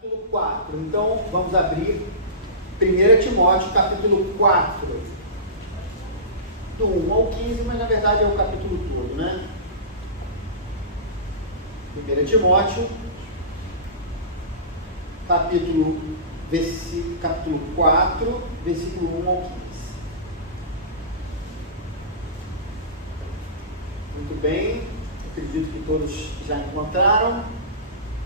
capítulo 4. Então, vamos abrir 1 Timóteo, capítulo 4. Do 1 ao 15, mas na verdade é o capítulo todo, né? 1 Timóteo, capítulo 4, versículo 1 ao 15. Muito bem, acredito que todos já encontraram,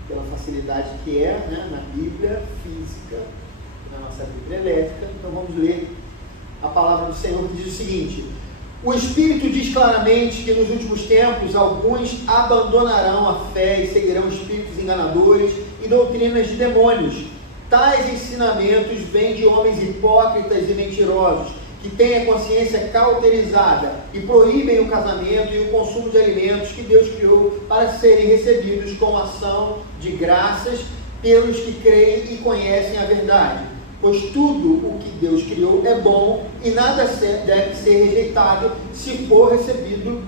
pela facilidade que é, né, na Bíblia física, na nossa Bíblia elétrica. Então vamos ler a palavra do Senhor, que diz o seguinte: o Espírito diz claramente que nos últimos tempos alguns abandonarão a fé e seguirão espíritos enganadores e doutrinas de demônios. Tais ensinamentos vêm de homens hipócritas e mentirosos, que têm a consciência cauterizada e proíbem o casamento e o consumo de alimentos que Deus criou para serem recebidos com ação de graças pelos que creem e conhecem a verdade. Pois tudo o que Deus criou é bom e nada deve ser rejeitado se for recebido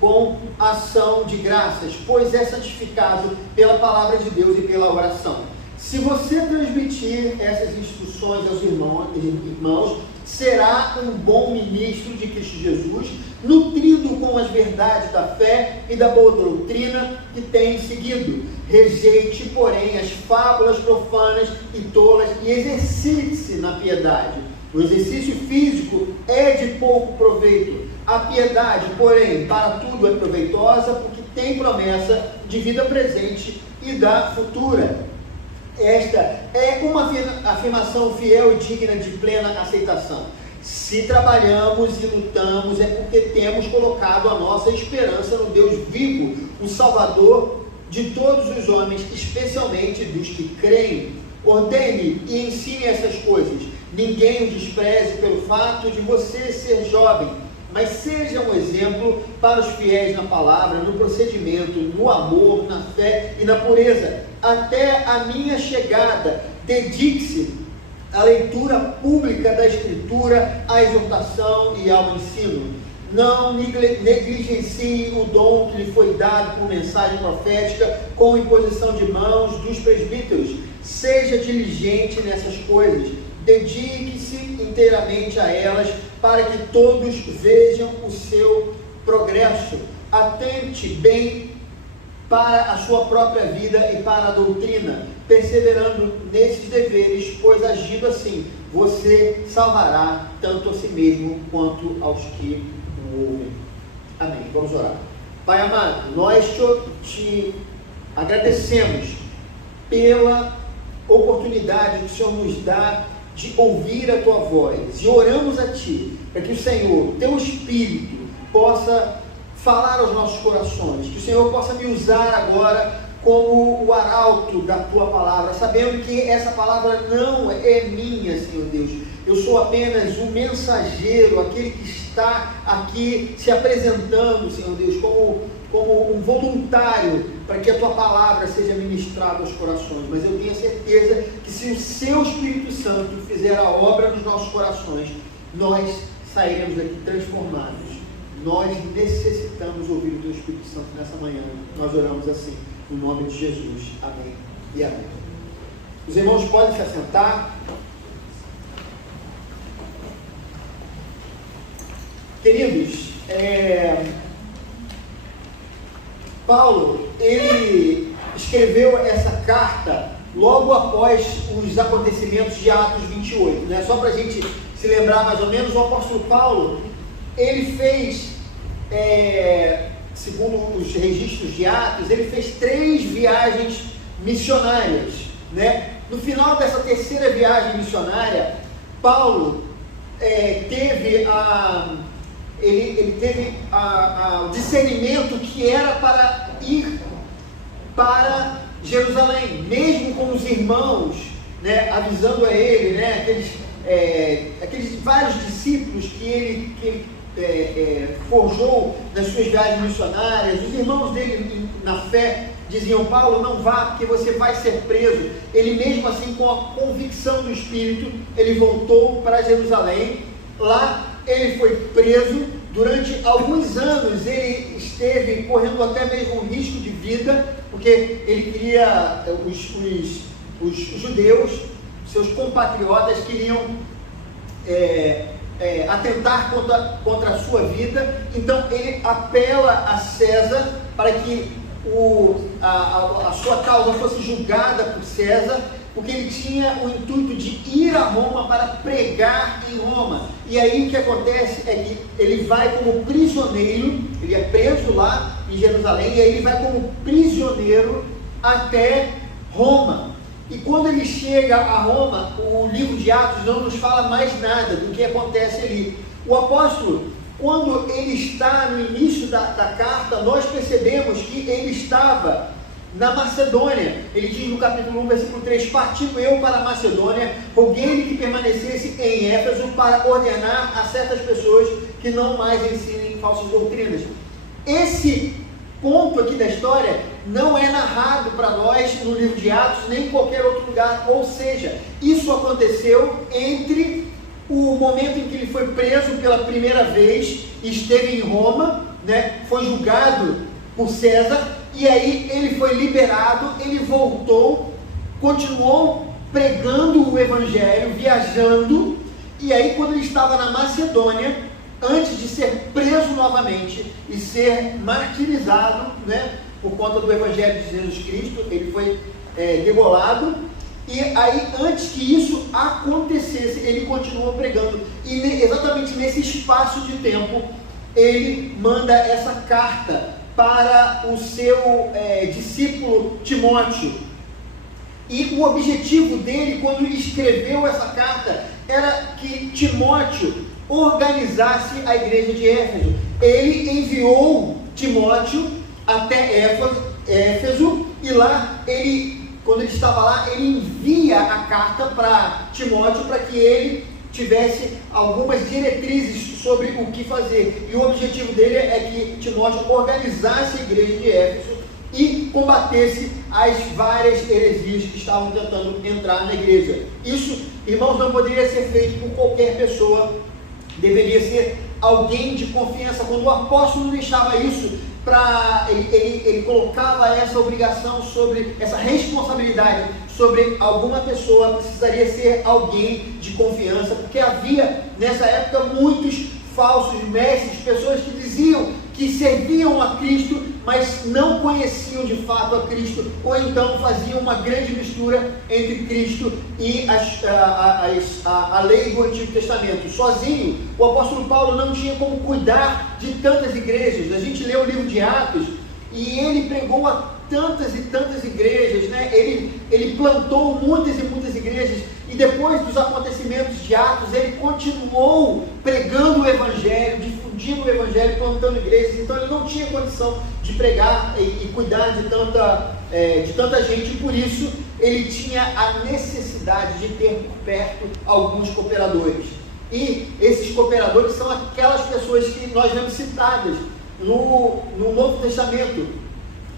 com ação de graças, pois é santificado pela palavra de Deus e pela oração. Se você transmitir essas instruções aos irmãos, será um bom ministro de Cristo Jesus, nutrido com as verdades da fé e da boa doutrina que tem seguido. Rejeite, porém, as fábulas profanas e tolas e exercite-se na piedade. O exercício físico é de pouco proveito. A piedade, porém, para tudo é proveitosa, porque tem promessa de vida presente e da futura. Esta é uma afirmação fiel e digna de plena aceitação. Se trabalhamos e lutamos, é porque temos colocado a nossa esperança no Deus vivo, o Salvador de todos os homens, especialmente dos que creem. Ordene e ensine essas coisas. Ninguém o despreze pelo fato de você ser jovem, mas seja um exemplo para os fiéis na palavra, no procedimento, no amor, na fé e na pureza. Até a minha chegada, dedique-se à leitura pública da Escritura, à exortação e ao ensino. Não negligencie o dom que lhe foi dado por mensagem profética com imposição de mãos dos presbíteros. Seja diligente nessas coisas. Dedique-se inteiramente a elas, para que todos vejam o seu progresso. Atente bem para a sua própria vida e para a doutrina, perseverando nesses deveres, pois agindo assim, você salvará tanto a si mesmo quanto aos que o ouvem. Amém. Vamos orar. Pai amado, nós te agradecemos pela oportunidade que o Senhor nos dá de ouvir a tua voz, e oramos a ti, para que o Senhor, teu Espírito, possa falar aos nossos corações, que o Senhor possa me usar agora como o arauto da tua palavra, sabendo que essa palavra não é minha, Senhor Deus. Eu sou apenas um mensageiro, aquele que está aqui se apresentando, Senhor Deus, como um voluntário para que a tua palavra seja ministrada aos corações. Mas eu tenho a certeza que se o seu Espírito Santo fizer a obra nos nossos corações, nós sairemos daqui transformados. Nós necessitamos ouvir o teu Espírito Santo nessa manhã. Nós oramos assim, no nome de Jesus. Amém e amém. Os irmãos podem se assentar. Queridos, Paulo, ele escreveu essa carta logo após os acontecimentos de Atos 28, né? Só para a gente se lembrar mais ou menos, o apóstolo Paulo, ele fez, segundo os registros de Atos, ele fez 3 viagens missionárias, né? No final dessa terceira viagem missionária, Paulo teve o discernimento que era para ir para Jerusalém, mesmo com os irmãos, né, avisando a ele, né, aqueles vários discípulos que ele forjou nas suas viagens missionárias. Os irmãos dele na fé diziam: Paulo, não vá, porque você vai ser preso. Ele mesmo assim, com a convicção do Espírito, ele voltou para Jerusalém. Lá ele foi preso. Durante alguns anos ele esteve correndo até mesmo um risco de vida, porque ele queria, os os judeus, seus compatriotas, queriam atentar contra a sua vida. Então ele apela a César para que a sua causa fosse julgada por César, porque ele tinha o intuito de ir a Roma para pregar em Roma. E aí o que acontece é que ele vai como prisioneiro, ele é preso lá em Jerusalém, e aí ele vai como prisioneiro até Roma. E quando ele chega a Roma, o livro de Atos não nos fala mais nada do que acontece ali. O apóstolo, quando ele está no início da carta, nós percebemos que ele estava na Macedônia. Ele diz no capítulo 1, versículo 3: partindo eu para a Macedônia, roguei-lhe que permanecesse em Éfeso para ordenar a certas pessoas que não mais ensinem falsas doutrinas. Esse ponto aqui da história não é narrado para nós no livro de Atos, nem em qualquer outro lugar. Ou seja, isso aconteceu entre o momento em que ele foi preso pela primeira vez, esteve em Roma, né, foi julgado por César, e aí ele foi liberado, ele voltou, continuou pregando o evangelho, viajando, e aí quando ele estava na Macedônia, antes de ser preso novamente e ser martirizado, né, por conta do evangelho de Jesus Cristo, ele foi degolado, e aí antes que isso acontecesse, ele continuou pregando, e exatamente nesse espaço de tempo, ele manda essa carta para o seu discípulo Timóteo. E o objetivo dele, quando ele escreveu essa carta, era que Timóteo organizasse a igreja de Éfeso. Ele enviou Timóteo até Éfeso, e lá, quando ele estava lá, ele envia a carta para Timóteo para que ele tivesse algumas diretrizes sobre o que fazer. E o objetivo dele é que Timóteo organizasse a igreja de Éfeso e combatesse as várias heresias que estavam tentando entrar na igreja. Isso, irmãos, não poderia ser feito por qualquer pessoa, deveria ser alguém de confiança. Quando o apóstolo deixava isso, ele colocava essa obrigação sobre essa responsabilidade sobre alguma pessoa, precisaria ser alguém de confiança, porque havia nessa época muitos falsos mestres, pessoas que diziam que serviam a Cristo, mas não conheciam de fato a Cristo, ou então faziam uma grande mistura entre Cristo e a lei do Antigo Testamento. Sozinho, o apóstolo Paulo não tinha como cuidar de tantas igrejas. A gente lê o livro de Atos e ele pregou a tantas e tantas igrejas, né? Ele plantou muitas e muitas igrejas, e depois dos acontecimentos de Atos, ele continuou pregando o Evangelho, difundindo o Evangelho, plantando igrejas. Então ele não tinha condição de pregar e cuidar de tanta gente, e por isso ele tinha a necessidade de ter por perto alguns cooperadores. E esses cooperadores são aquelas pessoas que nós vemos citadas no Novo Testamento.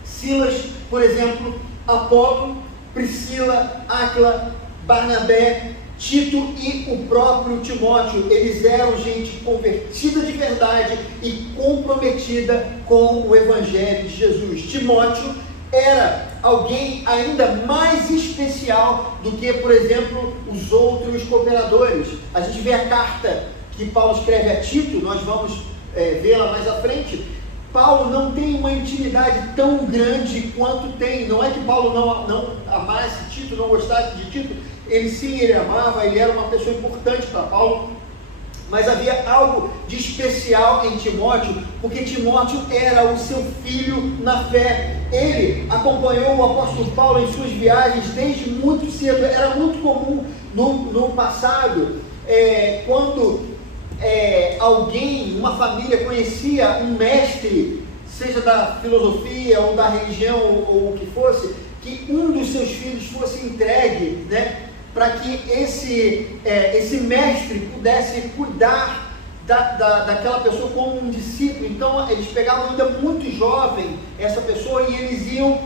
Silas, por exemplo, Apolo, Priscila, Áquila, Barnabé, Tito e o próprio Timóteo. Eles eram gente convertida de verdade e comprometida com o Evangelho de Jesus. Timóteo era alguém ainda mais especial do que, por exemplo, os outros cooperadores. A gente vê a carta que Paulo escreve a Tito, nós vamos vê-la mais à frente. Paulo não tem uma intimidade tão grande quanto tem. Não é que Paulo não amasse Tito, não gostasse de Tito. Ele amava, ele era uma pessoa importante para Paulo. Mas havia algo de especial em Timóteo, porque Timóteo era o seu filho na fé. Ele acompanhou o apóstolo Paulo em suas viagens desde muito cedo. Era muito comum no passado, quando alguém, uma família conhecia um mestre, seja da filosofia ou da religião ou o que fosse, que um dos seus filhos fosse entregue, né, para que esse mestre pudesse cuidar daquela pessoa como um discípulo. Então eles pegavam ainda muito jovem essa pessoa e eles iam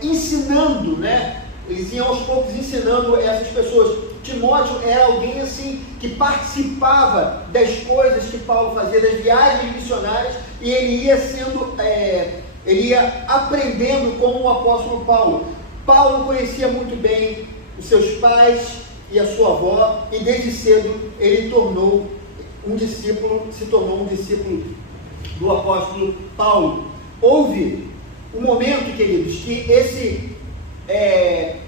ensinando, né? Eles iam aos poucos ensinando essas pessoas. Timóteo era alguém assim que participava das coisas que Paulo fazia, das viagens missionárias, e ele ia aprendendo com o apóstolo Paulo. Paulo conhecia muito bem os seus pais e a sua avó, e desde cedo ele se tornou um discípulo do apóstolo Paulo. Houve um momento, queridos, que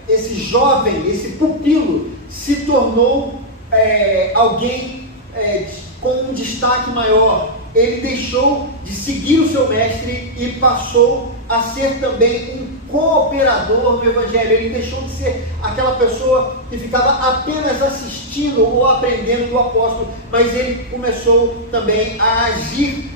esse jovem, esse pupilo, se tornou alguém com um destaque maior. Ele deixou de seguir o seu mestre e passou a ser também um cooperador do Evangelho. Ele deixou de ser aquela pessoa que ficava apenas assistindo ou aprendendo do apóstolo, mas ele começou também a agir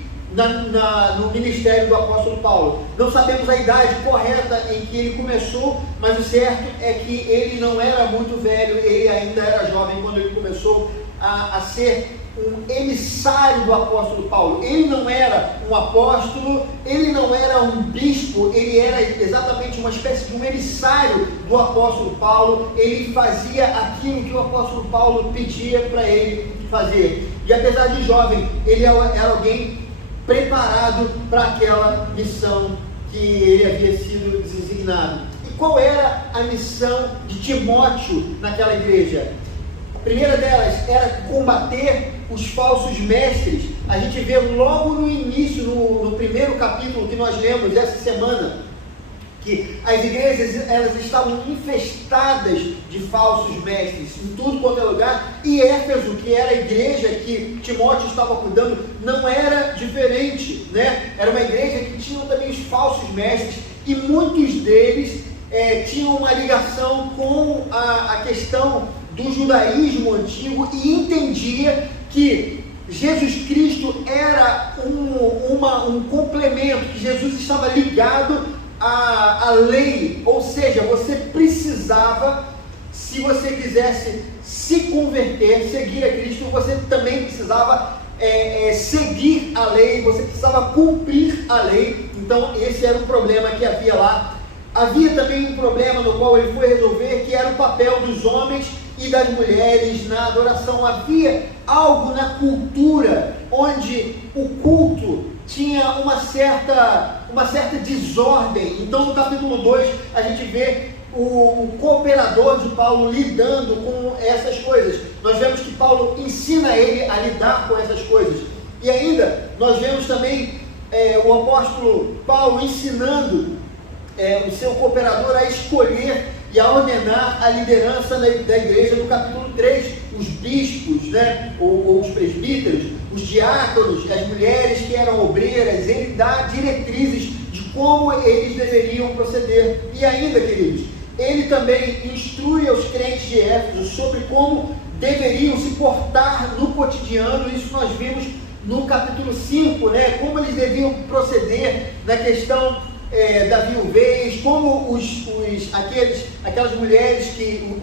no ministério do apóstolo Paulo. Não sabemos a idade correta em que ele começou, mas o certo é que ele não era muito velho, ele ainda era jovem quando ele começou a ser um emissário do apóstolo Paulo. Ele não era um apóstolo, ele não era um bispo, ele era exatamente uma espécie de um emissário do apóstolo Paulo. Ele fazia aquilo que o apóstolo Paulo pedia para ele fazer. E apesar de jovem, ele era alguém preparado para aquela missão que ele havia sido designado. E qual era a missão de Timóteo naquela igreja? A primeira delas era combater os falsos mestres. A gente vê logo no início, no primeiro capítulo que nós lemos essa semana, que as igrejas elas estavam infestadas de falsos mestres em tudo quanto é lugar, e Éfeso, que era a igreja que Timóteo estava cuidando, não era diferente, né? Era uma igreja que tinha também os falsos mestres, e muitos deles tinham uma ligação com a questão do judaísmo antigo, e entendia que Jesus Cristo era um complemento, que Jesus estava ligado à lei, ou seja, você precisava, se você quisesse se converter, seguir a Cristo, você também precisava seguir a lei, você precisava cumprir a lei. Então esse era o problema que havia lá. Havia também um problema no qual ele foi resolver, que era o papel dos homens e das mulheres na adoração. Havia algo na cultura onde o culto tinha uma certa desordem. Então no capítulo 2 a gente vê o cooperador de Paulo lidando com essas coisas. Nós vemos que Paulo ensina ele a lidar com essas coisas. E ainda nós vemos também o apóstolo Paulo ensinando o seu cooperador a escolher e a ordenar a liderança da igreja. No capítulo 3, os bispos, né, ou os presbíteros, os diáconos, as mulheres que eram obreiras, ele dá diretrizes de como eles deveriam proceder. E ainda, queridos, ele também instrui aos crentes de Éfeso sobre como deveriam se portar no cotidiano. Isso nós vimos no capítulo 5, né, como eles deviam proceder na questão da viuvez, como aquelas mulheres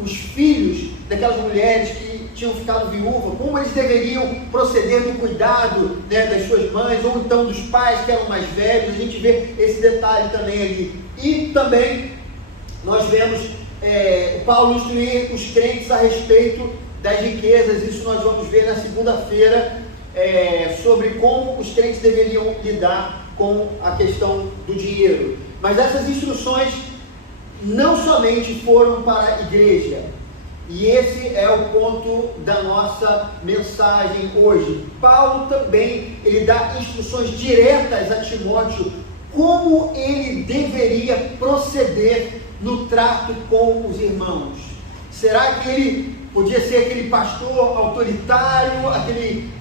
os filhos daquelas mulheres que tinham ficado viúvas, como eles deveriam proceder no cuidado, né, das suas mães, ou então dos pais que eram mais velhos. A gente vê esse detalhe também ali. E também nós vemos Paulo instruir os crentes a respeito das riquezas. Isso nós vamos ver na segunda-feira, sobre como os crentes deveriam lidar com a questão do dinheiro. Mas essas instruções não somente foram para a igreja, e esse é o ponto da nossa mensagem hoje. Paulo também, ele dá instruções diretas a Timóteo, como ele deveria proceder no trato com os irmãos. Será que ele podia ser aquele pastor autoritário,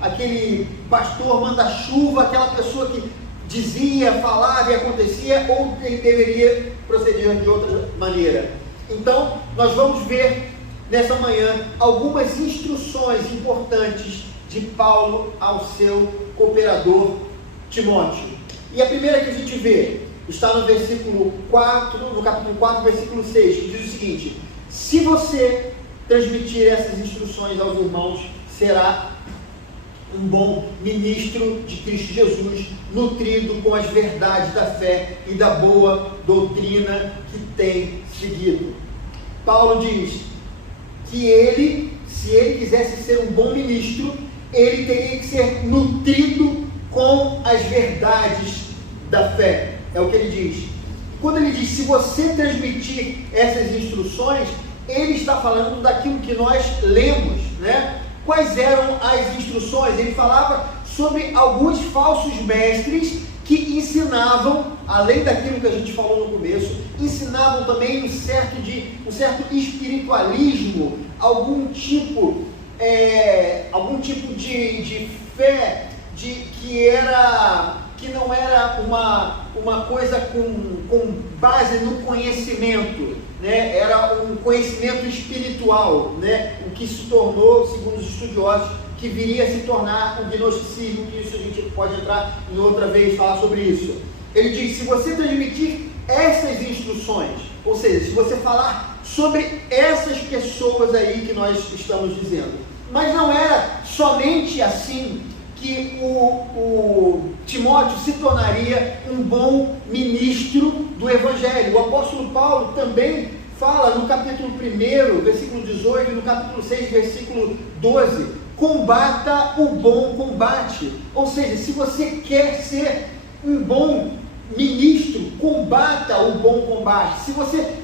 aquele pastor manda-chuva, aquela pessoa que dizia, falava e acontecia, ou ele deveria proceder de outra maneira? Então, nós vamos ver nessa manhã algumas instruções importantes de Paulo ao seu cooperador Timóteo. E a primeira que a gente vê está no versículo 4, no capítulo 4, versículo 6, que diz o seguinte: se você transmitir essas instruções aos irmãos, será um bom ministro de Cristo Jesus, nutrido com as verdades da fé e da boa doutrina que tem seguido. Paulo diz que se ele quisesse ser um bom ministro, ele teria que ser nutrido com as verdades da fé. É o que ele diz. quando ele diz, se você transmitir essas instruções, ele está falando daquilo que nós lemos, né? Quais eram as instruções? Ele falava sobre alguns falsos mestres que ensinavam, além daquilo que a gente falou no começo, ensinavam também um certo espiritualismo, algum tipo de fé que não era uma coisa com base no conhecimento, né? Era um conhecimento espiritual, né? O que se tornou, segundo os estudiosos, que viria a se tornar o gnosticismo, que isso a gente pode entrar em outra vez, falar sobre isso. Ele diz, se você transmitir essas instruções, ou seja, se você falar sobre essas pessoas aí que nós estamos dizendo, mas não era somente assim que o Timóteo se tornaria um bom ministro do Evangelho. O apóstolo Paulo também fala no capítulo 1, versículo 18, e no capítulo 6, versículo 12, combata o bom combate. Ou seja, se você quer ser um bom ministro, combata o bom combate. Se você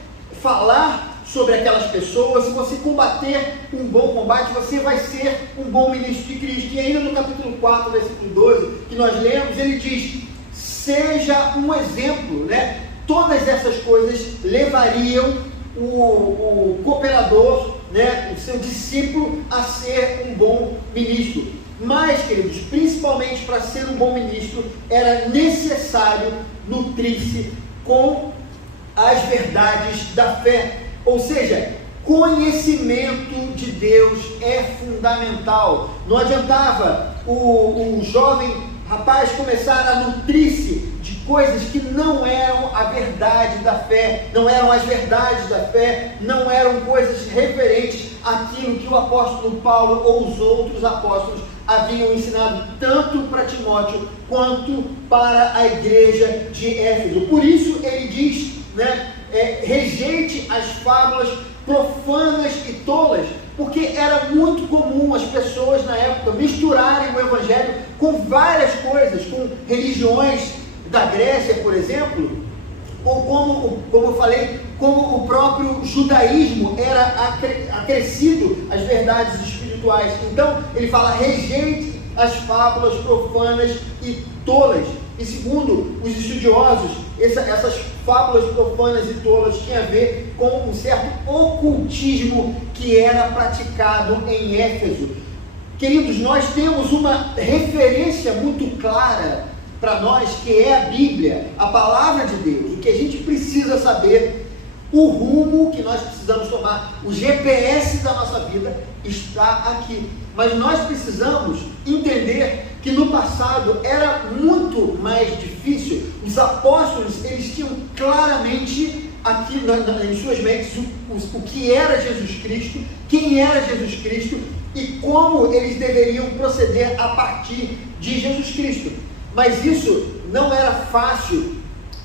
falar sobre aquelas pessoas, se você combater um bom combate, você vai ser um bom ministro de Cristo. E ainda no capítulo 4, versículo 12, que nós lemos, ele diz, seja um exemplo, né? Todas essas coisas levariam o cooperador, né, o seu discípulo, a ser um bom ministro. Mas, queridos, principalmente para ser um bom ministro, era necessário nutrir-se com as verdades da fé. Ou seja, conhecimento de Deus é fundamental. Não adiantava o jovem rapaz começar a nutrir-se de coisas que não eram a verdade da fé, não eram as verdades da fé, não eram coisas referentes àquilo que o apóstolo Paulo ou os outros apóstolos haviam ensinado tanto para Timóteo quanto para a igreja de Éfeso. Por isso ele diz, né, rejeite as fábulas profanas e tolas, porque era muito comum as pessoas na época misturarem o evangelho com várias coisas, com religiões da Grécia, por exemplo, ou como eu falei, como o próprio judaísmo era acrescido às verdades espirituais. Então ele fala, rejeite as fábulas profanas e tolas. E segundo os estudiosos, essas fábulas profanas e tolas tinham a ver com um certo ocultismo que era praticado em Éfeso. Queridos, nós temos uma referência muito clara para nós, que é a Bíblia, a palavra de Deus. O que a gente precisa saber, o rumo que nós precisamos tomar, o GPS da nossa vida está aqui. Mas nós precisamos entender que no passado era muito mais difícil. Os apóstolos, eles tinham claramente aqui em suas mentes o que era Jesus Cristo, quem era Jesus Cristo e como eles deveriam proceder a partir de Jesus Cristo. Mas isso não era fácil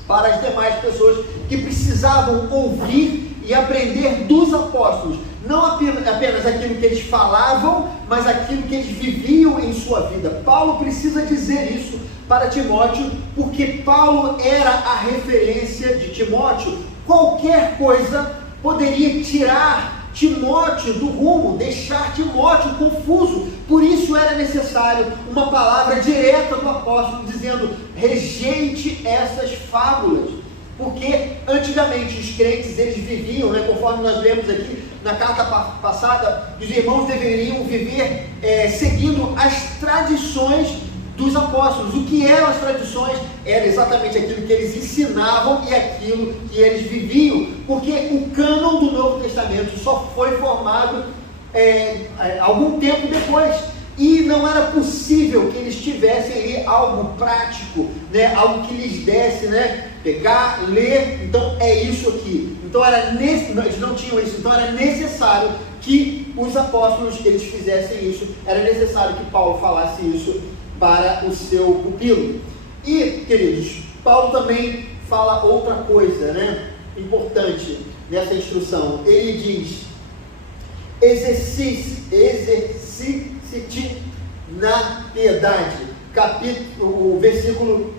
para as demais pessoas que precisavam ouvir e aprender dos apóstolos, não apenas aquilo que eles falavam, mas aquilo que eles viviam em sua vida. Paulo precisa dizer isso para Timóteo, porque Paulo era a referência de Timóteo. Qualquer coisa poderia tirar Timóteo do rumo, deixar Timóteo confuso. Por isso era necessário uma palavra direta do apóstolo, dizendo, rejeite essas fábulas. Porque antigamente os crentes, eles viviam, né, conforme nós lemos aqui na carta passada, os irmãos deveriam viver seguindo as tradições dos apóstolos. O que eram as tradições? Era exatamente aquilo que eles ensinavam e aquilo que eles viviam, porque o cânon do Novo Testamento só foi formado algum tempo depois, e não era possível que eles tivessem ali algo prático, né? Algo que lhes desse, né? Pegar, ler, então é isso aqui. Então eles não tinham isso, então era necessário que os apóstolos eles fizessem isso, era necessário que Paulo falasse isso para o seu pupilo. E, queridos, Paulo também fala outra coisa, né, importante nessa instrução. Ele diz, exercite na piedade. O versículo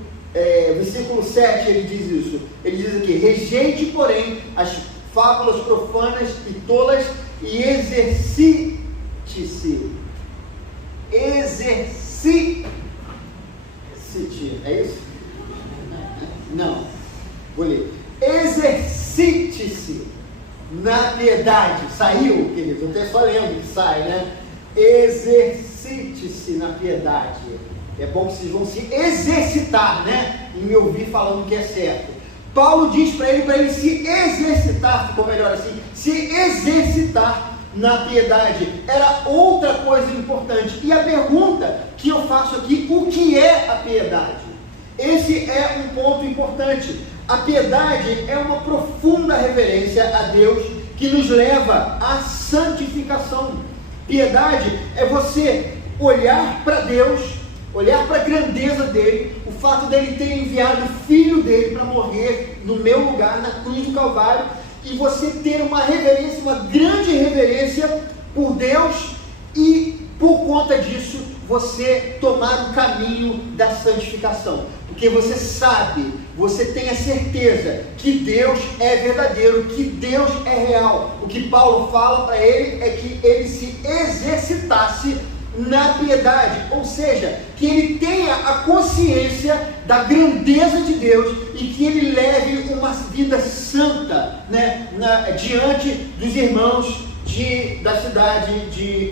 versículo 7, ele diz isso. Ele diz aqui: rejeite, porém, as fábulas profanas e tolas e exercite-se. Exercite. É isso? Não. Vou ler. Exercite-se na piedade. Saiu, queridos? Eu até só lembro que sai, né? Exercite-se na piedade. É bom que vocês vão se exercitar, né? E me ouvir falando que é certo. Paulo diz para ele se exercitar, ficou melhor assim, se exercitar na piedade. Era outra coisa importante. E a pergunta que eu faço aqui: o que é a piedade? Esse é um ponto importante. A piedade é uma profunda reverência a Deus que nos leva à santificação. Piedade é você olhar para Deus, olhar para a grandeza dele, o fato dele ter enviado o filho dele para morrer no meu lugar, na cruz do Calvário, e você ter uma reverência, uma grande reverência por Deus, e por conta disso você tomar o caminho da santificação, porque você sabe, você tem a certeza que Deus é verdadeiro, que Deus é real. O que Paulo fala para ele é que ele se exercitasse na piedade, ou seja, que ele tenha a consciência da grandeza de Deus e que ele leve uma vida santa, né, diante dos irmãos da cidade de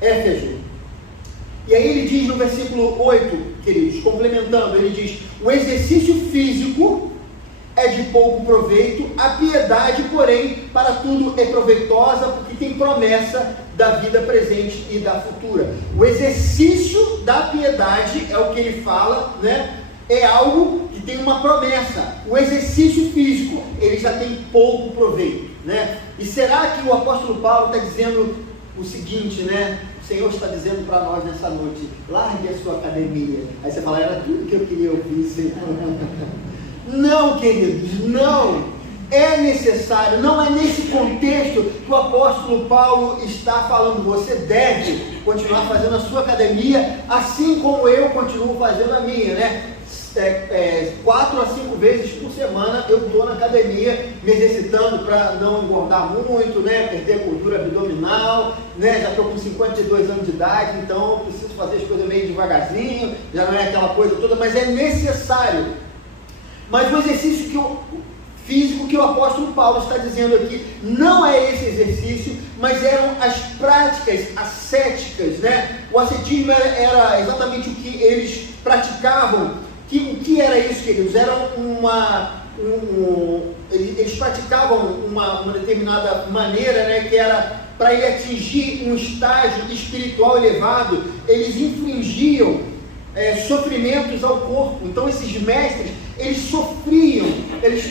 Éfeso. E aí ele diz no versículo 8, queridos, complementando, ele diz: o exercício físico é de pouco proveito, a piedade, porém, para tudo é proveitosa, porque tem promessa da vida presente e da futura. O exercício da piedade, é o que ele fala, né? É algo que tem uma promessa. O exercício físico, ele já tem pouco proveito, né? E será que o apóstolo Paulo está dizendo o seguinte, né? O Senhor está dizendo para nós nessa noite: largue a sua academia. Aí você fala: era tudo que eu queria ouvir, Senhor. Não, queridos, não. É necessário, não é nesse contexto que o apóstolo Paulo está falando. Você deve continuar fazendo a sua academia, assim como eu continuo fazendo a minha, né? 4 a 5 vezes por semana eu estou na academia me exercitando para não engordar muito, né? Perder a gordura abdominal, né? Já estou com 52 anos de idade, então preciso fazer as coisas meio devagarzinho, já não é aquela coisa toda, mas é necessário. Mas o exercício físico que o apóstolo Paulo está dizendo aqui não é esse exercício, mas eram as práticas ascéticas, né? O ascetismo era exatamente o que eles praticavam. O que era isso, queridos? Era eles praticavam uma determinada maneira, né, que era para ele atingir um estágio espiritual elevado. Eles infligiam sofrimentos ao corpo. Então esses mestres, eles sofriam, eles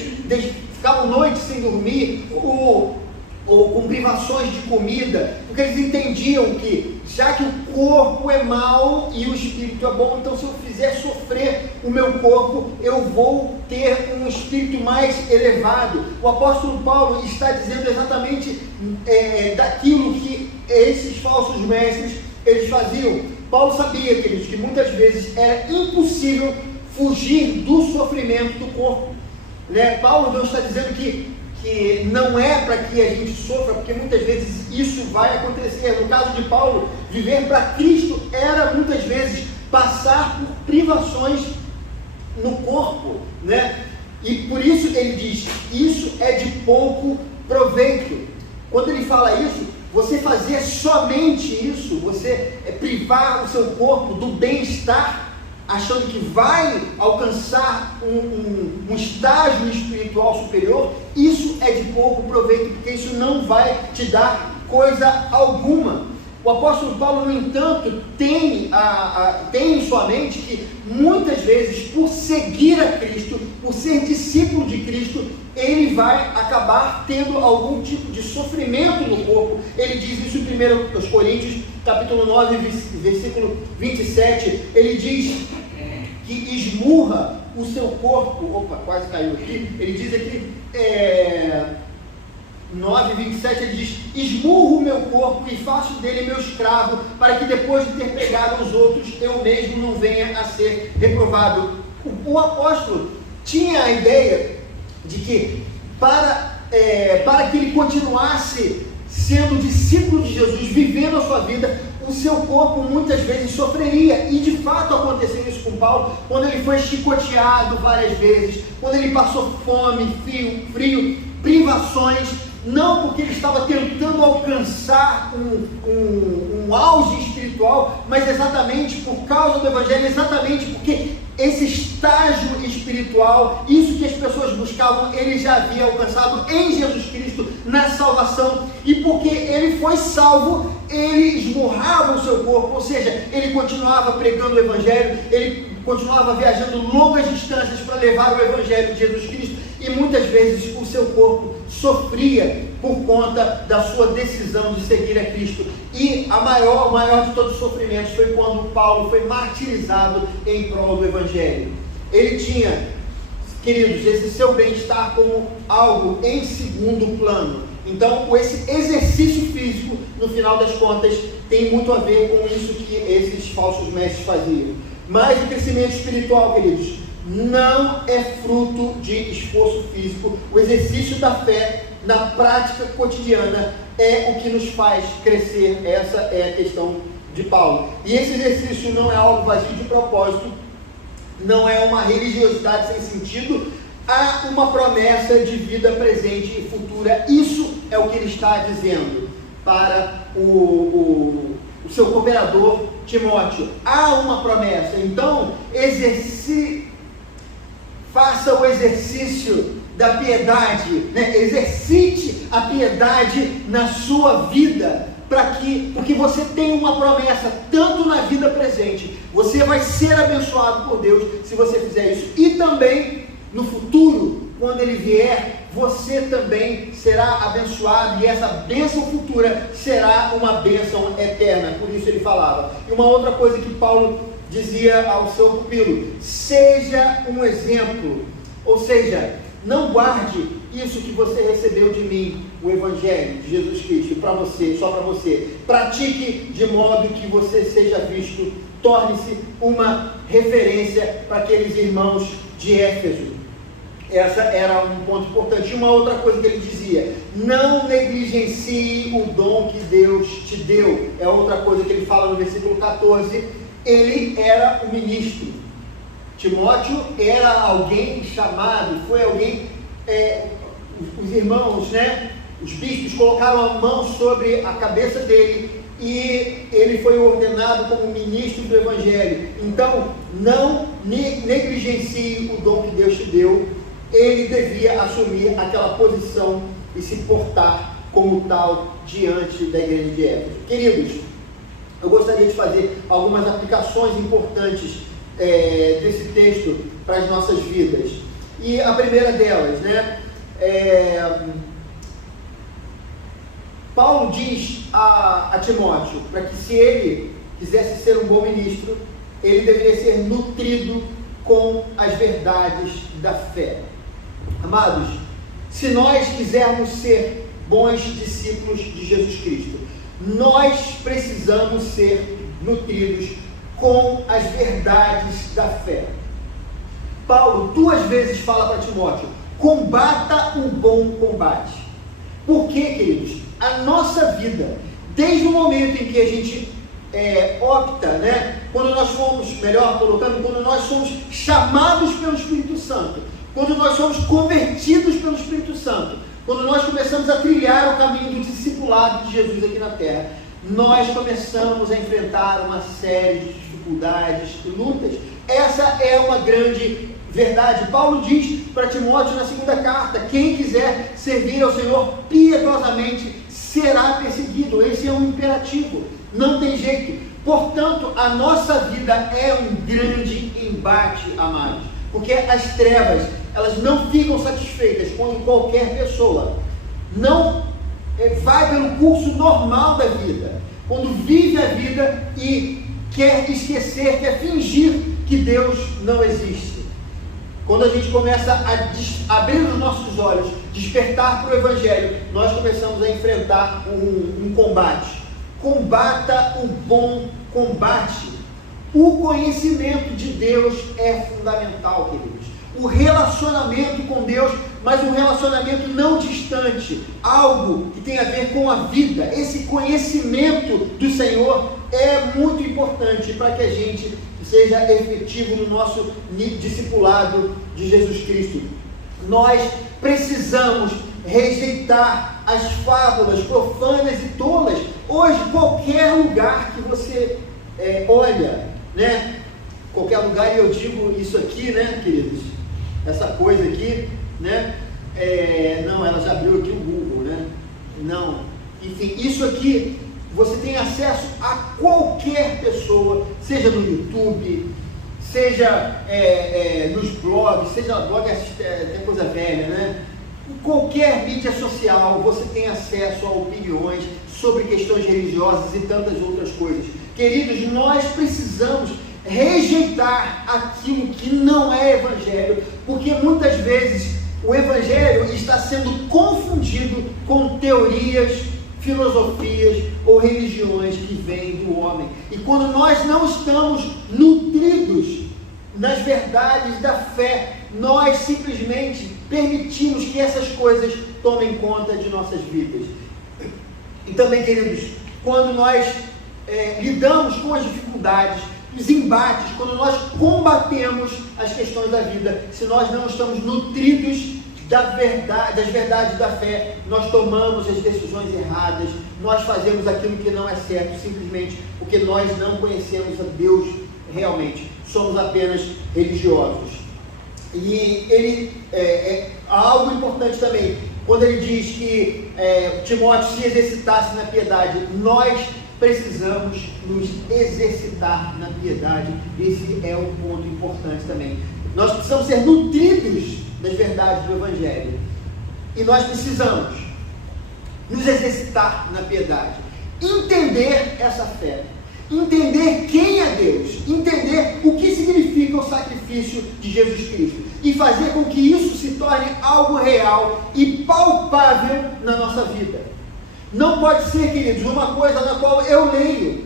ficavam noites sem dormir, ou com privações de comida, porque eles entendiam que, já que o corpo é mau e o espírito é bom, então se eu fizer sofrer o meu corpo, eu vou ter um espírito mais elevado. O apóstolo Paulo está dizendo exatamente daquilo que esses falsos mestres, eles faziam. Paulo sabia, queridos, que muitas vezes era impossível fugir do sofrimento do corpo, né? Paulo não está dizendo que não é para que a gente sofra, porque muitas vezes isso vai acontecer. No caso de Paulo, viver para Cristo era muitas vezes passar por privações no corpo, né? E por isso ele diz: isso é de pouco proveito. Quando ele fala isso, você fazer somente isso, você privar o seu corpo do bem-estar, achando que vai alcançar um estágio espiritual superior, isso é de pouco proveito, porque isso não vai te dar coisa alguma. O apóstolo Paulo, no entanto, tem em sua mente que muitas vezes, por seguir a Cristo, por ser discípulo de Cristo, ele vai acabar tendo algum tipo de sofrimento no corpo. Ele diz isso em 1 Coríntios, capítulo 9, versículo 27, ele diz que esmurra o seu corpo. Opa, quase caiu aqui. Ele diz aqui, 9:27, 9:27, ele diz: esmurro o meu corpo e faço dele meu escravo, para que depois de ter pregado os outros, eu mesmo não venha a ser reprovado. O apóstolo tinha a ideia de que para que ele continuasse sendo discípulo de Jesus, vivendo a sua vida, o seu corpo muitas vezes sofreria, e de fato aconteceu isso com Paulo, quando ele foi chicoteado várias vezes, quando ele passou fome, frio, privações, não porque ele estava tentando alcançar um auge espiritual, mas exatamente por causa do Evangelho, exatamente porque esse estágio espiritual, isso que as pessoas buscavam, ele já havia alcançado em Jesus Cristo, na salvação, e porque ele foi salvo, ele esmurrava o seu corpo, ou seja, ele continuava pregando o Evangelho, ele continuava viajando longas distâncias para levar o Evangelho de Jesus Cristo, e muitas vezes o seu corpo sofria por conta da sua decisão de seguir a Cristo. E o maior de todos os sofrimentos foi quando Paulo foi martirizado em prol do Evangelho. Ele tinha, queridos, esse seu bem-estar como algo em segundo plano. Então, esse exercício físico, no final das contas, tem muito a ver com isso que esses falsos mestres faziam. Mas o crescimento espiritual, queridos, não é fruto de esforço físico. O exercício da fé na prática cotidiana é o que nos faz crescer. Essa é a questão de Paulo. E esse exercício não é algo vazio de propósito, não é uma religiosidade sem sentido, há uma promessa de vida presente e futura. Isso é o que ele está dizendo para o seu cooperador Timóteo. Há uma promessa, então faça o exercício da piedade, né? Exercite a piedade na sua vida, porque você tem uma promessa, tanto na vida presente, você vai ser abençoado por Deus se você fizer isso, e também no futuro, quando ele vier, você também será abençoado, e essa bênção futura será uma bênção eterna. Por isso ele falava. E uma outra coisa que Paulo dizia ao seu pupilo: seja um exemplo, ou seja, não guarde isso que você recebeu de mim, o Evangelho de Jesus Cristo, para você, só para você. Pratique de modo que você seja visto, torne-se uma referência para aqueles irmãos de Éfeso. Essa era um ponto importante. Uma outra coisa que ele dizia: não negligencie o dom que Deus te deu. É outra coisa que ele fala no versículo 14. Ele era o ministro. Timóteo era alguém chamado, foi alguém, os irmãos, né, os bispos colocaram a mão sobre a cabeça dele e ele foi ordenado como ministro do Evangelho. Então, não negligencie o dom que Deus te deu. Ele devia assumir aquela posição e se portar como tal diante da igreja de Éfeso. Queridos, eu gostaria de fazer algumas aplicações importantes desse texto para as nossas vidas. E a primeira delas, né, Paulo diz a Timóteo para que, se ele quisesse ser um bom ministro, ele deveria ser nutrido com as verdades da fé. Amados, se nós quisermos ser bons discípulos de Jesus Cristo, nós precisamos ser nutridos com as verdades da fé. Paulo 2 vezes fala para Timóteo: combata o bom combate. Por quê, queridos? A nossa vida, desde o momento em que a gente opta, né? Quando nós fomos, melhor colocando, quando nós somos chamados pelo Espírito Santo, quando nós somos convertidos pelo Espírito Santo, quando nós começamos a trilhar o caminho do discipulado de Jesus aqui na terra, nós começamos a enfrentar uma série de dificuldades e lutas. Essa é uma grande verdade. Paulo diz para Timóteo na segunda carta: quem quiser servir ao Senhor piedosamente será perseguido. Esse é um imperativo, não tem jeito. Portanto, a nossa vida é um grande embate, amados, porque as trevas, elas não ficam satisfeitas quando qualquer pessoa não vai pelo curso normal da vida, quando vive a vida e quer esquecer, quer fingir que Deus não existe. quando a gente começa a abrir os nossos olhos, despertar para o Evangelho, nós começamos a enfrentar um combate. Combata o bom combate. O conhecimento de Deus é fundamental, queridos. O relacionamento com Deus, mas um relacionamento não distante, algo que tem a ver com a vida. Esse conhecimento do Senhor é muito importante para que a gente seja efetivo no nosso discipulado de Jesus Cristo. Nós precisamos rejeitar as fábulas profanas e tolas. Hoje, qualquer lugar que você olha, né? Qualquer lugar, e eu digo isso aqui, né, queridos? Essa coisa aqui, né? Não, ela já abriu aqui o Google, né? Não, enfim, isso aqui, você tem acesso a qualquer pessoa, seja no YouTube, seja nos blogs, seja blog é coisa velha, né? Qualquer mídia social, você tem acesso a opiniões sobre questões religiosas e tantas outras coisas. Queridos, nós precisamos rejeitar aquilo que não é evangelho, porque muitas vezes o evangelho está sendo confundido com teorias, filosofias ou religiões que vêm do homem. E quando nós não estamos nutridos nas verdades da fé, nós simplesmente permitimos que essas coisas tomem conta de nossas vidas. E também, queridos, quando nós lidamos com as dificuldades, os embates, quando nós combatemos as questões da vida, se nós não estamos nutridos das verdades da fé, nós tomamos as decisões erradas, nós fazemos aquilo que não é certo, simplesmente porque nós não conhecemos a Deus realmente, somos apenas religiosos. E ele, algo importante também, quando ele diz que Timóteo se exercitasse na piedade, nós precisamos nos exercitar na piedade. Esse é um ponto importante também. Nós precisamos ser nutridos das verdades do Evangelho. E nós precisamos nos exercitar na piedade. Entender essa fé. Entender quem é Deus. Entender o que significa o sacrifício de Jesus Cristo. E fazer com que isso se torne algo real e palpável na nossa vida. Não pode ser, queridos, uma coisa na qual eu leio,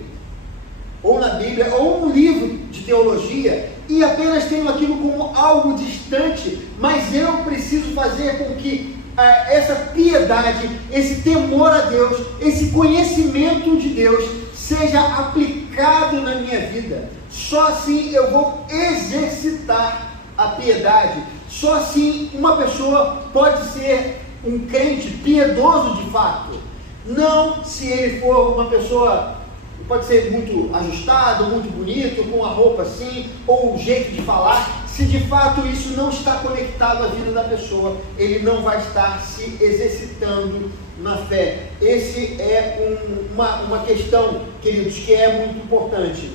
ou na Bíblia, ou um livro de teologia, e apenas tenho aquilo como algo distante, mas eu preciso fazer com que essa piedade, esse temor a Deus, esse conhecimento de Deus, seja aplicado na minha vida. Só assim eu vou exercitar a piedade. Só assim uma pessoa pode ser um crente piedoso de fato. Não se ele for uma pessoa, pode ser muito ajustado, muito bonito, com a roupa assim, ou o jeito de falar. Se de fato isso não está conectado à vida da pessoa, ele não vai estar se exercitando na fé. Esse é uma questão, queridos, que é muito importante.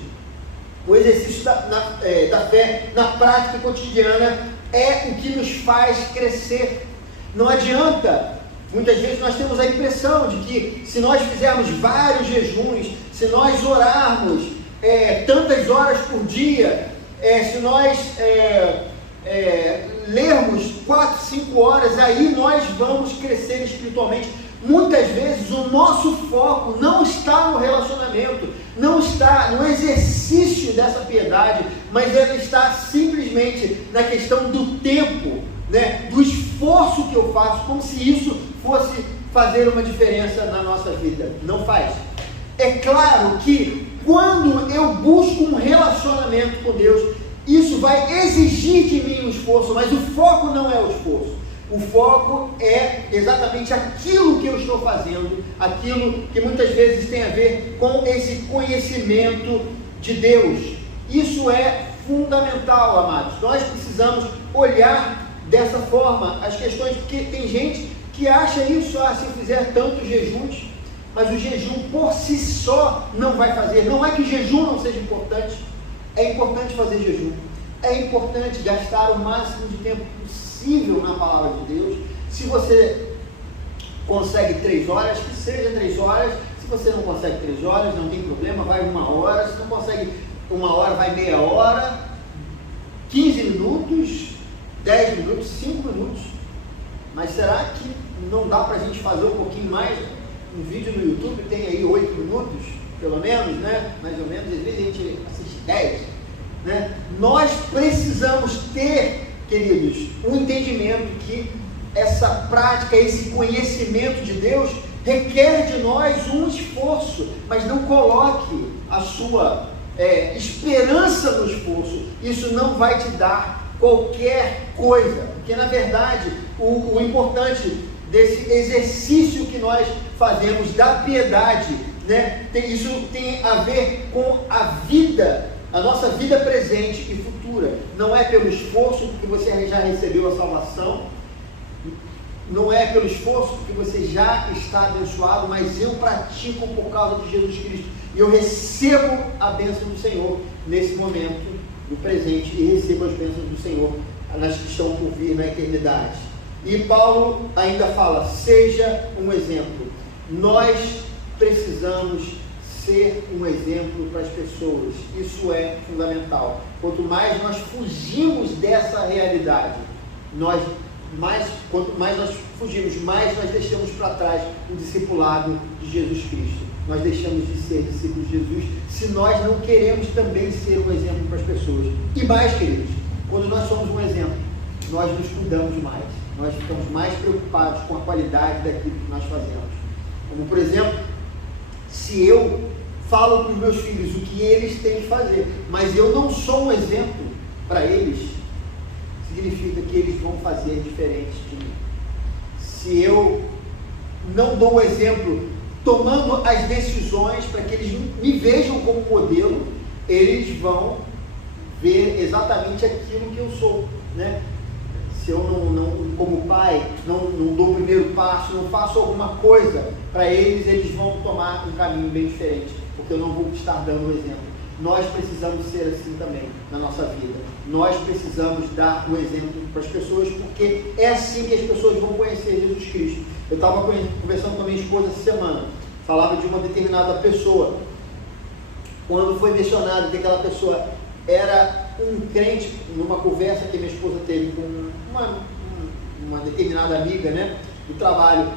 O exercício da fé na prática cotidiana é o que nos faz crescer. Não adianta. Muitas vezes nós temos a impressão de que se nós fizermos vários jejuns, se nós orarmos tantas horas por dia, se nós lermos 4, 5 horas, aí nós vamos crescer espiritualmente. Muitas vezes o nosso foco não está no relacionamento, não está no exercício dessa piedade, mas ela está simplesmente na questão do tempo, né, do esforço que eu faço, como se isso fosse fazer uma diferença na nossa vida. Não faz. É claro que quando eu busco um relacionamento com Deus, isso vai exigir de mim um esforço, mas o foco não é o esforço. O foco é exatamente aquilo que eu estou fazendo, aquilo que muitas vezes tem a ver com esse conhecimento de Deus. Isso é fundamental, amados. Nós precisamos olhar dessa forma as questões, porque tem gente que acha isso, se eu fizer tantos jejuns, mas o jejum por si só não vai fazer. Não é que jejum não seja importante, é importante fazer jejum, é importante gastar o máximo de tempo possível na palavra de Deus. Se você consegue 3 horas, que seja 3 horas. Se você não consegue 3 horas, não tem problema, vai 1 hora. Se não consegue 1 hora, vai meia hora, 15 minutos, 10 minutos, 5 minutos. Mas será que não dá para a gente fazer um pouquinho mais? Um vídeo no YouTube tem aí 8 minutos, pelo menos, né? Mais ou menos, às vezes a gente assiste 10, né? Nós precisamos ter, queridos, um entendimento que essa prática, esse conhecimento de Deus requer de nós um esforço, mas não coloque a sua esperança no esforço. Isso não vai te dar qualquer coisa, porque na verdade o importante desse exercício que nós fazemos da piedade, né, isso tem a ver com a vida, a nossa vida presente e futura. Não é pelo esforço que você já recebeu a salvação, não é pelo esforço que você já está abençoado, mas eu pratico por causa de Jesus Cristo. E eu recebo a bênção do Senhor nesse momento, no presente, e recebo as bênçãos do Senhor nas que estão por vir na eternidade. E Paulo ainda fala, seja um exemplo. Nós precisamos ser um exemplo para as pessoas. Isso é fundamental. Quanto mais nós fugimos dessa realidade, quanto mais nós fugimos, mais nós deixamos para trás o discipulado de Jesus Cristo. Nós deixamos de ser discípulos de Jesus se nós não queremos também ser um exemplo para as pessoas. E mais, queridos, quando nós somos um exemplo, nós nos cuidamos mais. Nós ficamos mais preocupados com a qualidade daquilo que nós fazemos. Como, por exemplo, se eu falo para os meus filhos o que eles têm que fazer, mas eu não sou um exemplo para eles, significa que eles vão fazer diferente de mim. Se eu não dou o exemplo tomando as decisões para que eles me vejam como modelo, eles vão ver exatamente aquilo que eu sou, né? Se eu não como pai, não dou o primeiro passo, não faço alguma coisa para eles vão tomar um caminho bem diferente, porque eu não vou estar dando o exemplo. Nós precisamos ser assim também na nossa vida. Nós precisamos dar o exemplo para as pessoas, porque é assim que as pessoas vão conhecer Jesus Cristo. Eu estava conversando com a minha esposa essa semana, falava de uma determinada pessoa, quando foi mencionado que aquela pessoa era um crente, numa conversa que minha esposa teve com uma determinada amiga, né, do trabalho,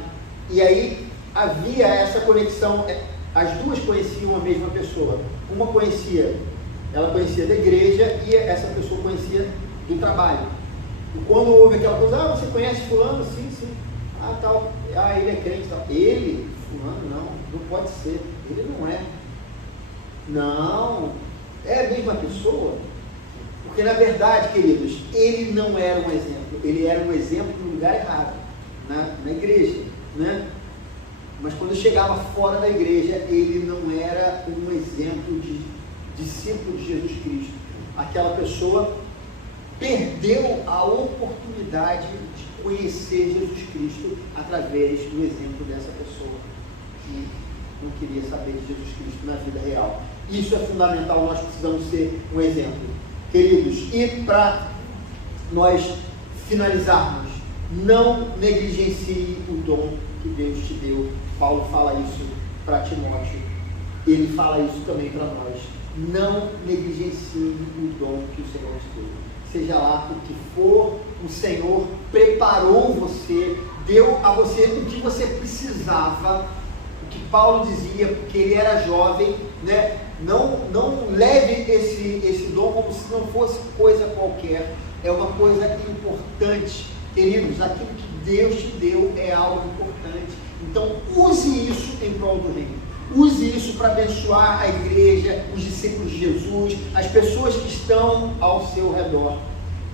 e aí havia essa conexão, as duas conheciam a mesma pessoa, ela conhecia da igreja e essa pessoa conhecia do trabalho. E quando houve aquela coisa, você conhece fulano? Sim, tal, ele é crente, tal. Ele, fulano, não pode ser, ele não é. Não, é a mesma pessoa. Porque na verdade, queridos, ele não era um exemplo, ele era um exemplo no lugar errado, na igreja, né? Mas quando chegava fora da igreja, ele não era um exemplo de discípulo de Jesus Cristo. Aquela pessoa perdeu a oportunidade de conhecer Jesus Cristo através do exemplo dessa pessoa que não queria saber de Jesus Cristo na vida real. Isso é fundamental, nós precisamos ser um exemplo. Queridos, e para nós finalizarmos, não negligencie o dom que Deus te deu. Paulo fala isso para Timóteo, ele fala isso também para nós. Não negligencie o dom que o Senhor te deu. Seja lá o que for, o Senhor preparou você, deu a você o que você precisava, o que Paulo dizia, porque ele era jovem, né? Não leve esse dom como se não fosse coisa qualquer, é uma coisa importante. Queridos, aquilo que Deus te deu é algo importante, então use isso em prol do reino, use isso para abençoar a igreja, os discípulos de Jesus, as pessoas que estão ao seu redor.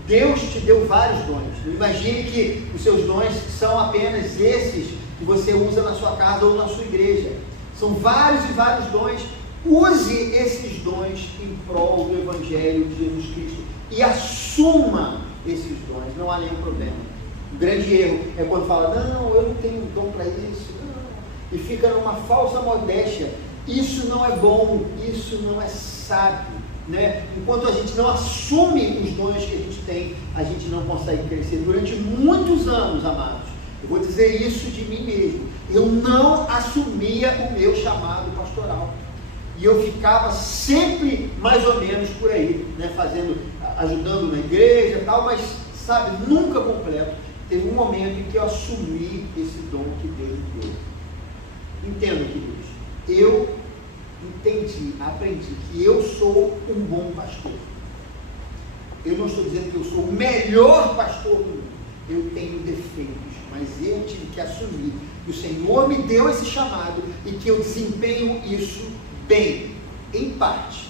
Deus te deu vários dons, não imagine que os seus dons são apenas esses que você usa na sua casa ou na sua igreja, são vários e vários dons. Use esses dons em prol do Evangelho de Jesus Cristo e assuma esses dons, não há nenhum problema. O grande erro é quando fala, não, eu não tenho dom para isso, não, e fica numa falsa modéstia. Isso não é bom, isso não é sábio, né? Enquanto a gente não assume os dons que a gente tem, a gente não consegue crescer. Durante muitos anos, amados, eu vou dizer isso de mim mesmo, eu não assumia o meu chamado pastoral. E eu ficava sempre mais ou menos por aí, né, ajudando na igreja e tal, mas sabe, nunca completo. Teve um momento em que eu assumi esse dom que Deus me deu. Entenda, queridos, eu entendi, aprendi que eu sou um bom pastor. Eu não estou dizendo que eu sou o melhor pastor do mundo. Eu tenho defeitos, mas eu tive que assumir que o Senhor me deu esse chamado e que eu desempenho isso bem, em parte.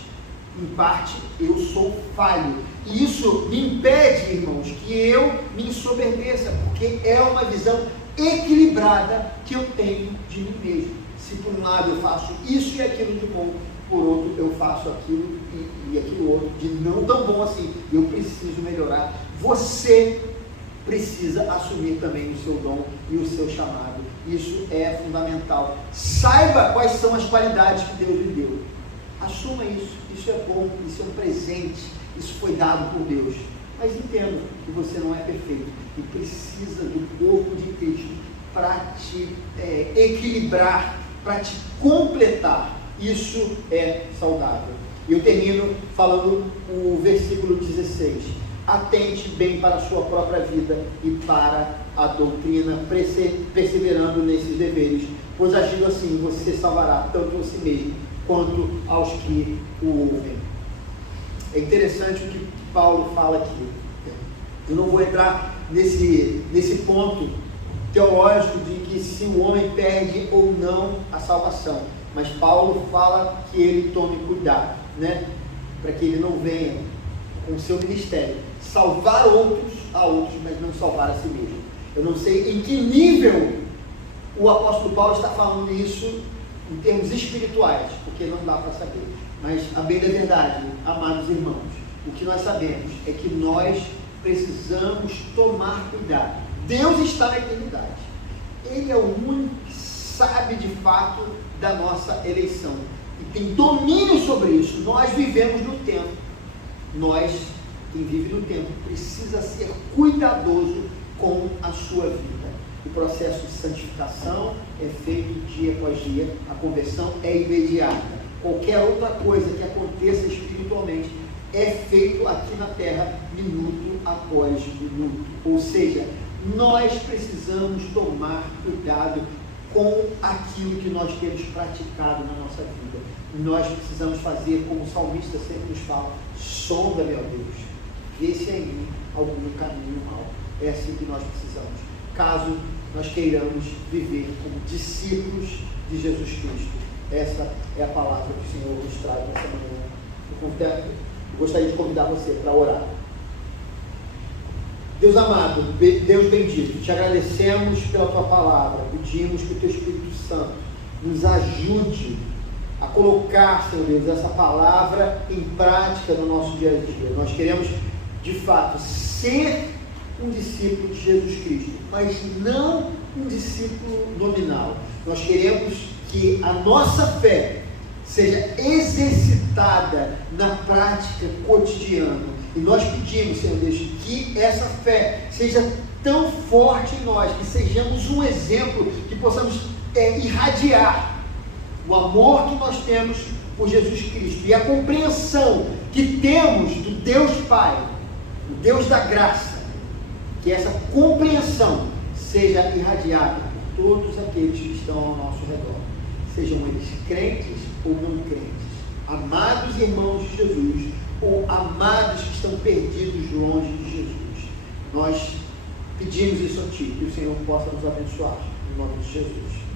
Em parte, eu sou falho. E isso me impede, irmãos, que eu me ensoberbeça, porque é uma visão equilibrada que eu tenho de mim mesmo. Se por um lado eu faço isso e aquilo de bom, por outro eu faço aquilo e aquilo outro de não tão bom assim. Eu preciso melhorar. Você precisa assumir também o seu dom e o seu chamado. Isso é fundamental. Saiba quais são as qualidades que Deus lhe deu. Assuma isso. Isso é bom, isso é um presente, isso foi dado por Deus. Mas entenda que você não é perfeito e precisa do corpo de Cristo para te equilibrar, para te completar. Isso é saudável. Eu termino falando o versículo 16. Atente bem para a sua própria vida e para a doutrina, perseverando nesses deveres, pois agindo assim você salvará tanto a si mesmo quanto aos que o ouvem. É interessante o que Paulo fala aqui. Eu não vou entrar nesse ponto teológico de que se o homem perde ou não a salvação, mas Paulo fala que ele tome cuidado, né? Para que ele não venha com o seu ministério salvar outros, mas não salvar a si mesmo. Eu não sei em que nível o apóstolo Paulo está falando isso em termos espirituais, porque não dá para saber. Mas a bem da verdade, amados irmãos, o que nós sabemos é que nós precisamos tomar cuidado. Deus está na eternidade. Ele é o único que sabe de fato da nossa eleição e tem domínio sobre isso. Nós vivemos no tempo. Quem vive no tempo, precisa ser cuidadoso com a sua vida. O processo de santificação é feito dia após dia, a conversão é imediata. Qualquer outra coisa que aconteça espiritualmente é feito aqui na terra, minuto após minuto. Ou seja, nós precisamos tomar cuidado com aquilo que nós temos praticado na nossa vida. Nós precisamos fazer como o salmista sempre nos fala: sonda, meu Deus, vê se é em mim algum caminho mau. É assim que nós precisamos, caso nós queiramos viver como discípulos de Jesus Cristo. Essa é a palavra que o Senhor nos traz nessa manhã. Eu gostaria de convidar você para orar. Deus amado, Deus bendito, te agradecemos pela tua palavra. Pedimos que o teu Espírito Santo nos ajude a colocar, Senhor Deus, essa palavra em prática no nosso dia a dia. Nós queremos, de fato, ser um discípulo de Jesus Cristo, mas não um discípulo nominal. Nós queremos que a nossa fé seja exercitada na prática cotidiana. E nós pedimos, Senhor Deus, que essa fé seja tão forte em nós, que sejamos um exemplo, que possamos irradiar o amor que nós temos por Jesus Cristo e a compreensão que temos do Deus Pai, o Deus da graça, que essa compreensão seja irradiada por todos aqueles que estão ao nosso redor, sejam eles crentes ou não crentes, amados irmãos de Jesus ou amados que estão perdidos longe de Jesus. Nós pedimos isso a Ti, que o Senhor possa nos abençoar, em nome de Jesus.